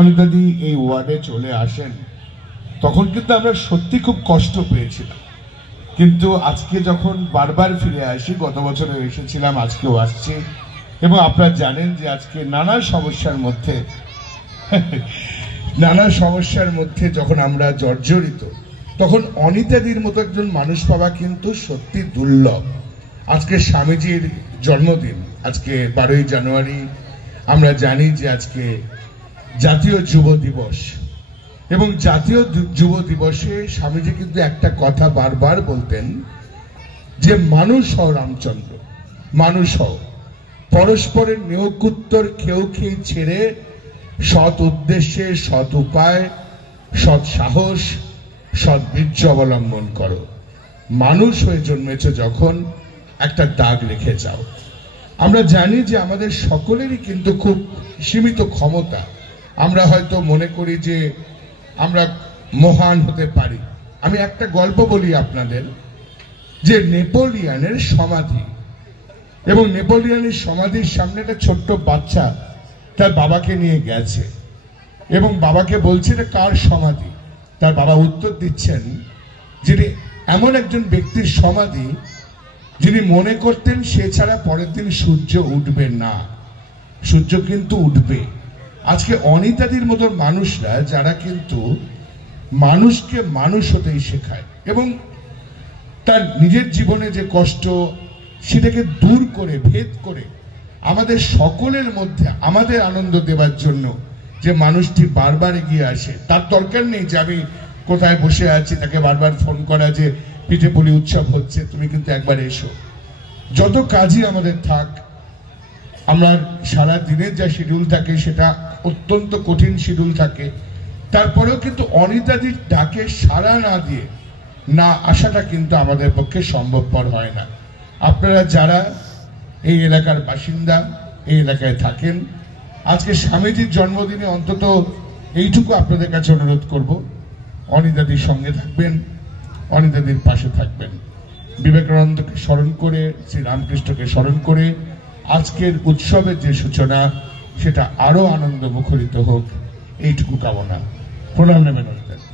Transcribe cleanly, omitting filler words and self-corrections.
অনিতাদি এই ওয়ার্ডে চলে আসেন তখন কিন্তু আমরা সত্যি খুব কষ্ট পেয়েছিলাম, কিন্তু আজকে যখন বারবার ফিরে আসি, গত বছরে এসেছিলাম, আজকেও আসছি, এবং আপনারা জানেন যে আজকে নানা সমস্যার মধ্যে যখন আমরা জর্জরিত, তখন অনিতাদির মতো একজন মানুষ পাওয়া কিন্তু সত্যি দুর্লভ। আজকে স্বামীজির জন্মদিন, আজকে 12ই জানুয়ারি, আমরা জানি যে আজকে জাতীয় যুব দিবস, এবং জাতীয় যুব দিবসে স্বামীজি কিন্তু একটা কথা বারবার বলতেন যে মানুষ হও রামচন্দ্র, মানুষ হও, পরস্পরের নিয়োগোত্তর খেয়েও খেয়ে ছেড়ে সৎ উদ্দেশ্যে, সৎ উপায়, সৎ সাহস, সৎ বীর্য অবলম্বন করো। মানুষ হয়ে জন্মেছ যখন, একটা দাগ রেখে যাও। আমরা জানি যে আমাদের সকলেরই কিন্তু খুব সীমিত ক্ষমতা। আমরা হয়তো মনে করি যে আমরা মহান হতে পারি। আমি একটা গল্প বলি আপনাদের, যে নেপোলিয়নের সমাধি, এবং নেপোলিয়নের সমাধির সামনে একটা ছোট্ট বাচ্চা তার বাবাকে নিয়ে গেছে, এবং বাবাকে বলছে এটা কার সমাধি। তার বাবা উত্তর দিচ্ছেন, যিনি এমন একজন ব্যক্তির সমাধি যিনি মনে করতেন সে ছাড়া পরের দিন সূর্য উঠবে না। সূর্য কিন্তু উঠবে। আজকে অনিতাদির মতো মানুষরা, যারা কিন্তু মানুষকে মানুষ হতেই শেখায়, এবং তার নিজের জীবনে যে কষ্ট সেটাকে দূর করে, ভেদ করে আমাদের সকলের মধ্যে আমাদের আনন্দ দেওয়ার জন্য যে মানুষটি বারবার এগিয়ে আসে। তার দরকার নেই যে আমি কোথায় বসে আছি তাকে বারবার ফোন করা যে পিঠেপুলি উৎসব হচ্ছে, তুমি কিন্তু একবার এসো। যত কাজই আমাদের থাক, আমরা সারা দিনের যা শিডিউল থাকে সেটা অত্যন্ত কঠিন শিডিউল থাকে, তারপরেও কিন্তু অনিতাদির ডাকে সাড়া না দিয়ে না আসাটা কিন্তু আমাদের পক্ষে সম্ভবপর হয় না। আপনারা যারা এই এলাকার বাসিন্দা, এই এলাকায় থাকেন, আজকে স্বামীজির জন্মদিনে অন্তত এইটুকু আপনাদের কাছে অনুরোধ করব, অনিতাদির সঙ্গে থাকবেন, অনিতাদির পাশে থাকবেন। বিবেকানন্দকে স্মরণ করে, শ্রীরামকৃষ্ণকে স্মরণ করে আজকের উৎসবের যে সূচনা সেটা আরো আনন্দ মুখরিত হোক, এইটুকু কামনা। প্রণাম নেবেন অনিতাদি।